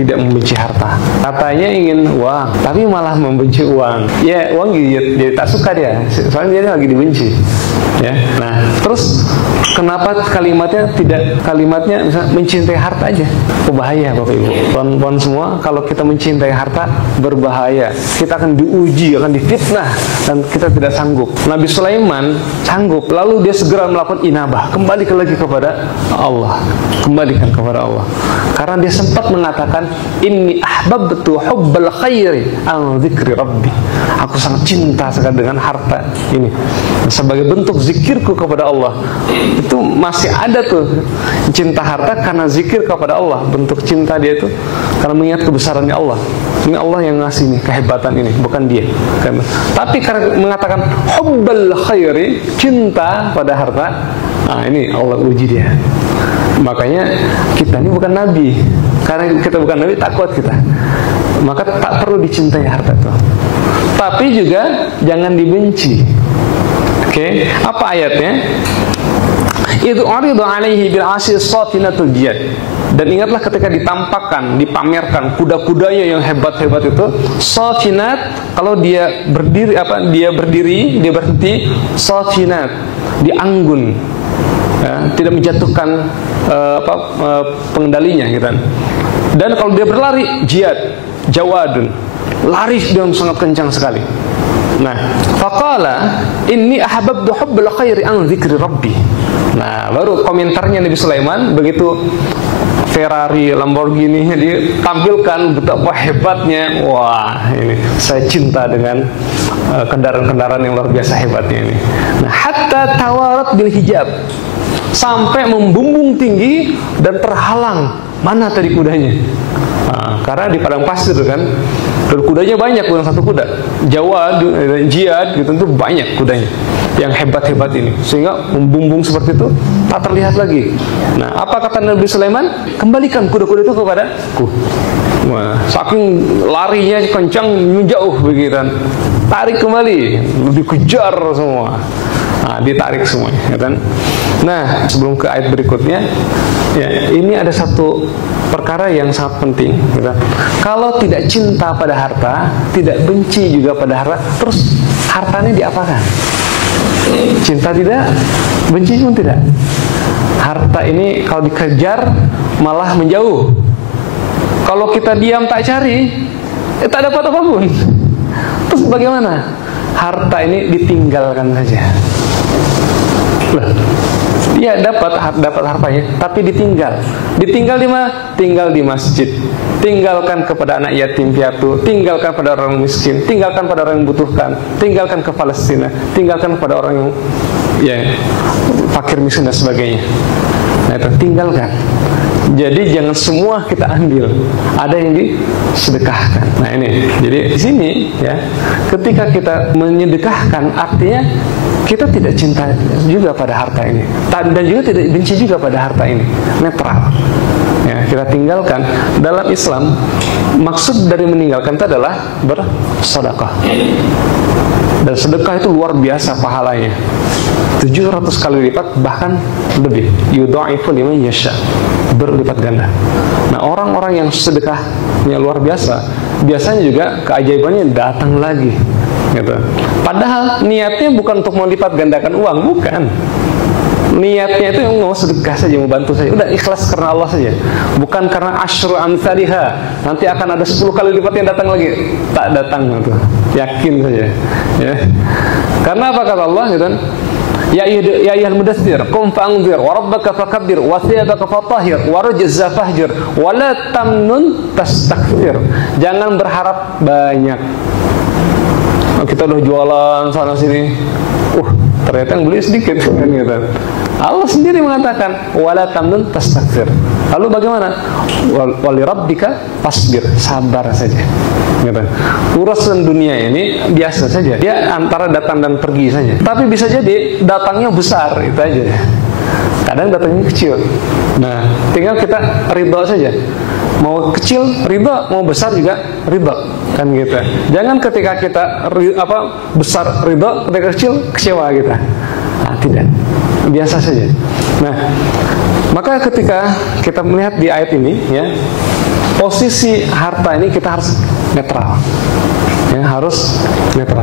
tidak membenci harta. Katanya ingin uang, tapi malah membenci uang. Ya, uang jadi tak suka dia, soalnya dia lagi dibenci. Ya, nah terus kenapa kalimatnya misalnya mencintai harta aja? Berbahaya Bapak Ibu, pohon semua. Kalau kita mencintai harta berbahaya, kita akan diuji, akan difitnah, dan kita tidak sanggup. Nabi Sulaiman sanggup, lalu dia segera melakukan inabah, kembali lagi kepada Allah, kembalikan kepada Allah, karena dia sempat mengatakan inni ahbabtu hubbal khairi an dzikri rabbi, aku sangat cinta sekali dengan harta ini. Sebagai bentuk zikirku kepada Allah, itu masih ada tuh cinta harta karena zikir kepada Allah. Bentuk cinta dia itu karena mengingat kebesarannya Allah. Ini Allah yang ngasih nih kehebatan ini, bukan dia kan. Tapi karena mengatakan hubbal khairi, cinta pada harta, nah ini Allah uji dia. Makanya kita ini bukan nabi, karena kita bukan nabi takut kita, maka tak perlu dicintai harta itu. Tapi juga jangan dibenci. Oke, apa ayatnya? Itu aridu alaihi bil asy safinatul jiyad. Dan ingatlah ketika ditampakkan, dipamerkan kuda-kudanya yang hebat-hebat itu, safinat, kalau dia berdiri dia berhenti, safinat, dianggun. Ya, tidak menjatuhkan pengendalinya gitu. Dan kalau dia berlari, jiyad, jawadun, lari dengan sangat kencang sekali. Nah, faqala inni ahabbtu hubbal khairi an dzikri rabbi. Nah, baru komentarnya Nabi Sulaiman begitu Ferrari, Lamborghini ditampilkan betapa hebatnya. Wah, ini saya cinta dengan kendaraan-kendaraan yang luar biasa hebatnya ini. Nah, hatta tawarat bil hijab, sampai membumbung tinggi dan terhalang. Mana tadi kudanya? Nah, karena di padang pasir kan, dan kudanya banyak, bukan satu kuda. Jawa, jihad, gitu, tentu banyak kudanya yang hebat-hebat ini, sehingga membumbung seperti itu tak terlihat lagi. Nah, apa kata Nabi Sulaiman? Kembalikan kuda-kuda itu kepadaku. Wah, saking larinya kencang, menjauh begitu, tarik kembali, dikejar semua. Nah, ditarik semuanya, ya kan? Nah, sebelum ke ayat berikutnya, ya, ini ada satu perkara yang sangat penting. Gitu. Kalau tidak cinta pada harta, tidak benci juga pada harta, terus hartanya diapakan? Cinta tidak, benci pun tidak. Harta ini kalau dikejar malah menjauh. Kalau kita diam tak cari, tak dapat apapun. Terus bagaimana? Harta ini ditinggalkan saja. Ya dapat hartanya, tapi ditinggal. Ditinggal di mana? Tinggal di masjid. Tinggalkan kepada anak yatim piatu, tinggalkan pada orang miskin, tinggalkan pada orang yang membutuhkan, tinggalkan ke Palestina, tinggalkan pada orang yang fakir miskin dan sebagainya. Nah, itu tinggalkan. Jadi jangan semua kita ambil, ada yang disedekahkan. Nah ini, jadi di sini ya, ketika kita menyedekahkan, artinya kita tidak cinta juga pada harta ini, dan juga tidak benci juga pada harta ini, netral. Ya, kita tinggalkan. Dalam Islam, maksud dari meninggalkan itu adalah bersedekah. Dan sedekah itu luar biasa pahalanya, 700 kali lipat, bahkan lebih. Yudha'ifu liman yasha, berlipat ganda. Nah, orang-orang yang sedekahnya luar biasa, biasanya juga keajaibannya datang lagi, gitu. Padahal niatnya bukan untuk melipat gandakan uang, bukan. Niatnya itu mau sedekah saja, mau bantu saja. Udah ikhlas karena Allah saja. Bukan karena asyru amsalihha, nanti akan ada 10 kali lipat yang datang lagi. Tak datang gitu. Yakin saja. Ya. Karena apa kata Allah gitu kan? Ya ayyuhal mudaththir qum fa'anzir wa rabbaka fakabbir wa thiyabaka fatahhir wa rujza fahjur wa la tamnun tastakthir. Jangan berharap banyak. Kita udah jualan sana sini, ternyata yang beli sedikit kan gitu. Allah sendiri mengatakan wala tamnun tastakthir. Lalu bagaimana? Wali rabbika fasbir, sabar saja. Gitu. Urusan dunia ini biasa saja, dia antara datang dan pergi saja. Tapi bisa jadi datangnya besar, itu aja. Kadang datangnya kecil. Nah, tinggal kita ridho saja. Mau kecil ridho, mau besar juga ridho, kan gitu. Jangan ketika kita besar ridho, ketika kecil kecewa kita. Nah, tidak, biasa saja. Nah, maka ketika kita melihat di ayat ini, ya, posisi harta ini kita harus netral, ya, harus netral.